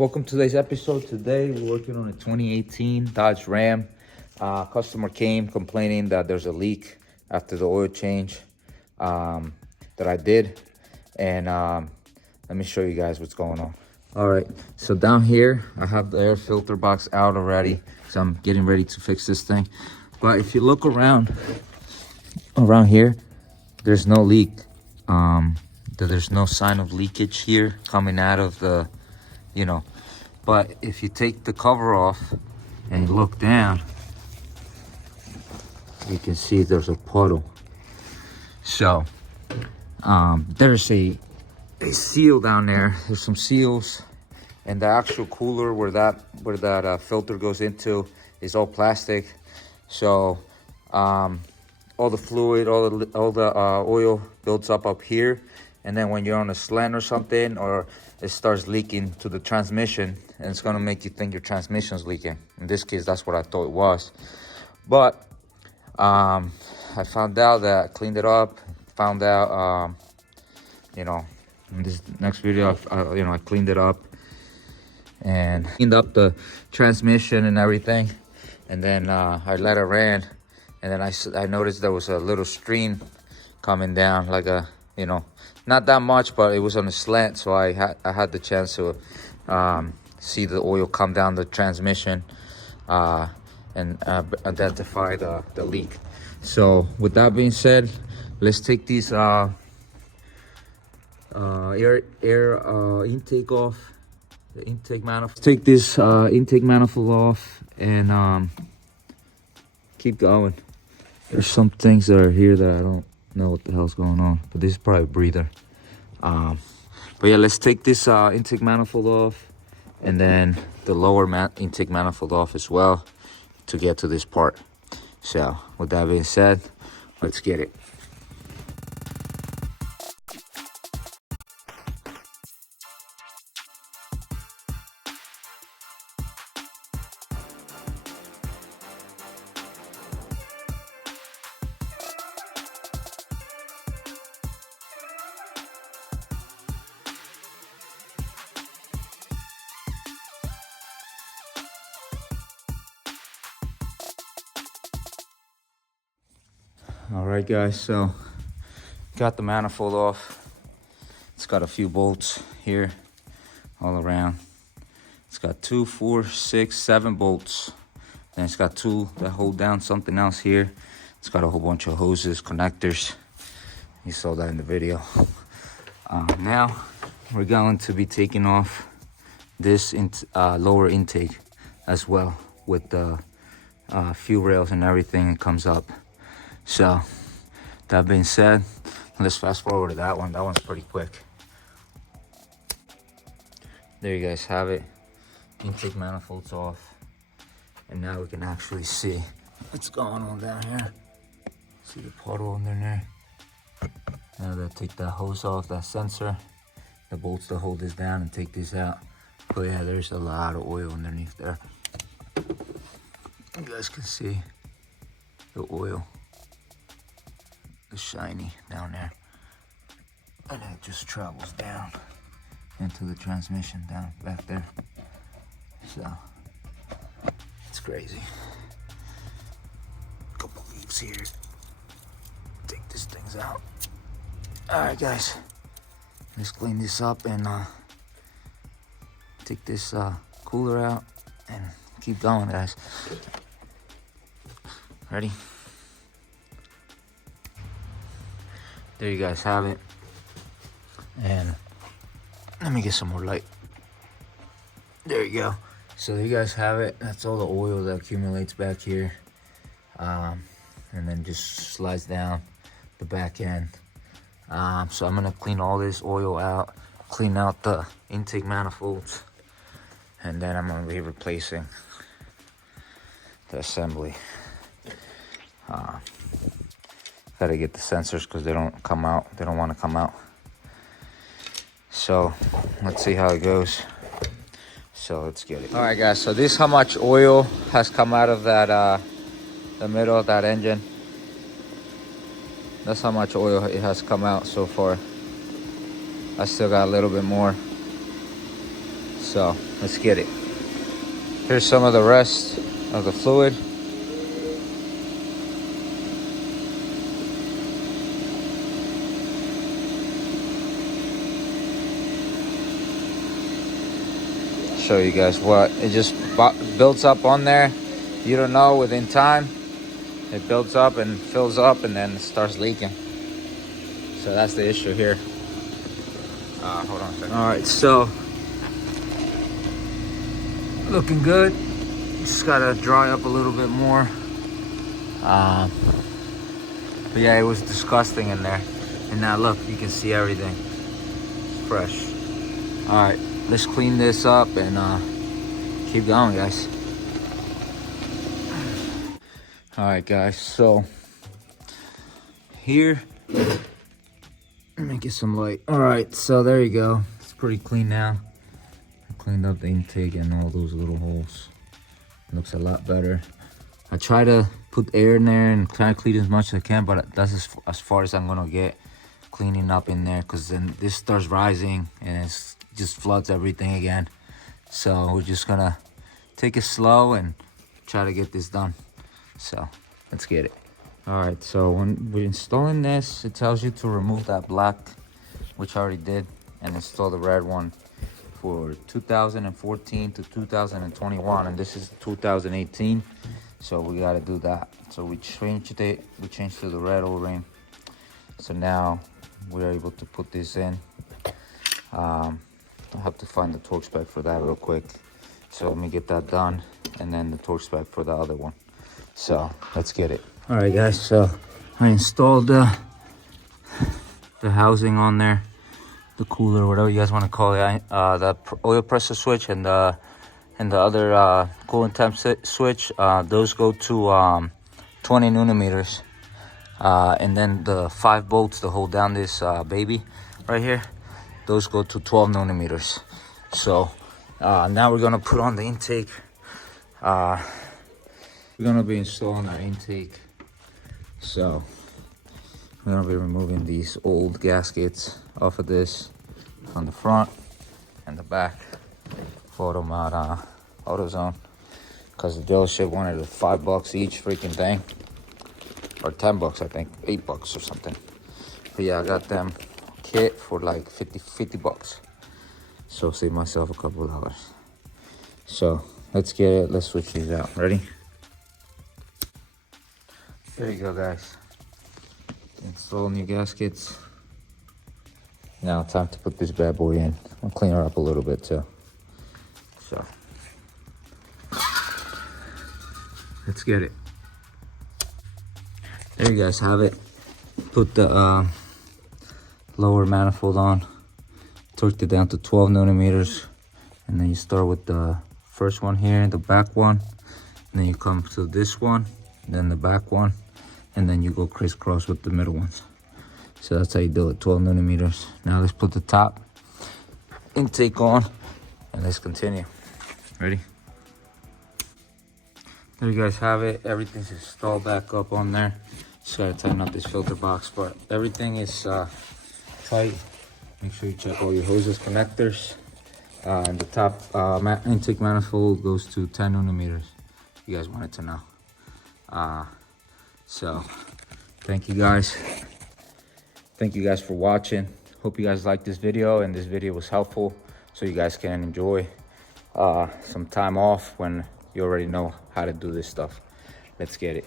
welcome to today's episode. Today we're working on a 2018 Dodge Ram. Customer came complaining that there's a leak after the oil change that I did, and let me show you guys what's going on. All right, so down here I have the air filter box out already, so I'm getting ready to fix this thing. But if you look around here, there's no leak. There's no sign of leakage here coming out of the, but if you take the cover off and you look down, you can see there's a puddle. So there's a seal down there. There's some seals, and the actual cooler where that filter goes into is all plastic. So all the fluid, all the oil builds up here, and then when you're on a slant or something, or it starts leaking to the transmission, and it's gonna make you think your transmission's leaking. In this case, that's what I thought it was. But I found out that I cleaned it up. Found out, in this next video, I cleaned it up and cleaned up the transmission and everything, and then I let it ran. And then I noticed there was a little stream coming down, like not that much, but it was on a slant. So I had the chance to see the oil come down the transmission and identify the leak. So with that being said, let's take these air intake off, the intake manifold. Take this intake manifold off and keep going. There's some things that are here that I don't know what the hell's going on, but this is probably a breather. But yeah, let's take this intake manifold off, and then the lower intake manifold off as well to get to this part. So with that being said, let's get it. All right, guys, so got the manifold off. It's got a few bolts here all around. It's got 2, 4, 6, 7 bolts. Then it's got 2 that hold down something else here. It's got a whole bunch of hoses, connectors. You saw that in the video. Now we're going to be taking off this lower intake as well, with the fuel rails and everything. It comes up. So that being said, let's fast forward to that one. That one's pretty quick. There you guys have it. Intake manifold's off, and now we can actually see what's going on down here. See the puddle under there. Now that take that hose off, that sensor, the bolts to hold this down and take this out. But yeah, there's a lot of oil underneath there. You guys can see the oil. It's shiny down there, and it just travels down into the transmission down back there. So it's crazy. Couple leaves here. Take these things out. All right, guys, let's clean this up and take this cooler out and keep going, guys. Ready? There you guys have it. And let me get some more light. There you go. So there you guys have it. That's all the oil that accumulates back here. And then just slides down the back end. So I'm gonna clean all this oil out, clean out the intake manifolds, and then I'm gonna be replacing the assembly. Gotta get the sensors because they don't come out. They don't want to come out. So let's see how it goes. So let's get it. All right, guys. So this is how much oil has come out of that, the middle of that engine. That's how much oil it has come out so far. I still got a little bit more. So let's get it. Here's some of the rest of the fluid. Show you guys what it just builds up on there. You don't know, within time it builds up and fills up and then it starts leaking. So that's the issue here. Hold on a second. All right, so looking good. Just gotta dry up a little bit more. But yeah, it was disgusting in there. And now look, you can see everything. It's fresh. All right, let's clean this up and keep going, guys. All right, guys, so here, let me get some light. All right, so there you go. It's pretty clean now. I cleaned up the intake and all those little holes. It looks a lot better. I try to put air in there and try to clean as much as I can, but that's as far as I'm gonna get cleaning up in there, because then this starts rising and it just floods everything again. So we're just gonna take it slow and try to get this done. So let's get it. All right, so when we're installing this, it tells you to remove that black, which I already did, and install the red one for 2014 to 2021, and this is 2018. So we got to do that. So we changed it. We changed to the red O-ring. So now we're able to put this in. I have to find the torque spec for that real quick. So let me get that done, and then the torque spec for the other one. So let's get it. All right, guys. So I installed the housing on there, the cooler, whatever you guys want to call it. The oil pressure switch and the other coolant temp switch. Those go to 20 nanometers, and then the 5 bolts to hold down this baby right here, those go to 12 nanometers. So now we're gonna put on the intake. We're gonna be installing our intake. So we're gonna be removing these old gaskets off of this on the front and the back. Photo mod AutoZone, because the dealership wanted $5 each freaking thing, or $10, I think, $8 or something. But yeah, I got them kit for like 50 bucks. So save myself a couple of dollars. So let's get it. Let's switch these out. Ready? There you go, guys. Install new gaskets. Now time to put this bad boy in. I'll clean her up a little bit too. So let's get it. There you guys have it. Put the lower manifold on, torqued it down to 12 nanometers, and then you start with the first one here, the back one, and then you come to this one, then the back one, and then you go crisscross with the middle ones. So that's how you do it, 12 nanometers. Now let's put the top intake on and let's continue. Ready? There you guys have it. Everything's installed back up on there. Just gotta tighten up this filter box, but everything is tight. Make sure you check all your hoses, connectors. And the top intake manifold goes to 10 nanometers. You guys wanted to know. So thank you guys. Thank you guys for watching. Hope you guys liked this video and this video was helpful, so you guys can enjoy some time off when you already know how to do this stuff. Let's get it.